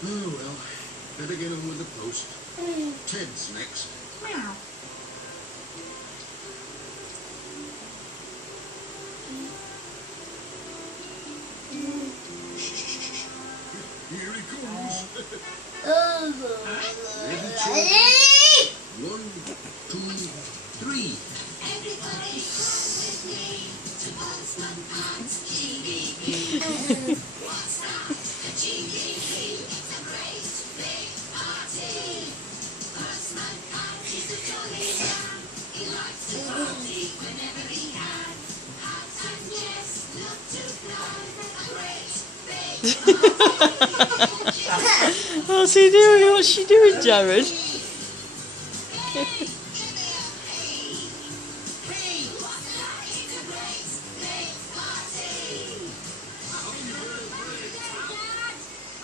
Oh well, better get on with the post. Ted's next. Meow. Here he comes. Ready, children? 1, 2, 3. Everybody come with me to Postman Pat's GBP. What's that? A GBP? It's a great big party. Postman Pat is a jolly man. He likes to party whenever he can. Pat and Jess love to plan a great big party. What's he doing? What's she doing, Jared?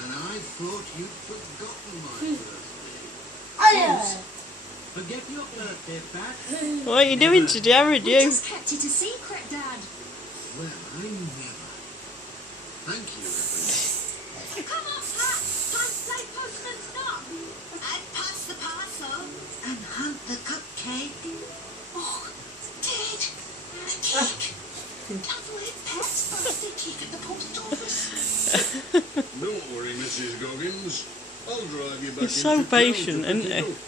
I thought you'd forgotten my birthday. Forget your birthday, Pat. What are you doing to Jared, We you? just kept it a secret, Dad. Well, I never. Thank you, everyone. Come on, Pat. Time to say Postman's not. And pass the parcel. And hunt the cupcake. Oh, Ted. A cake. Lovely pet's birthday cake at the post office. Don't worry, Mrs. Goggins. I'll drive you back He's so into town to patient, pick isn't it he? up.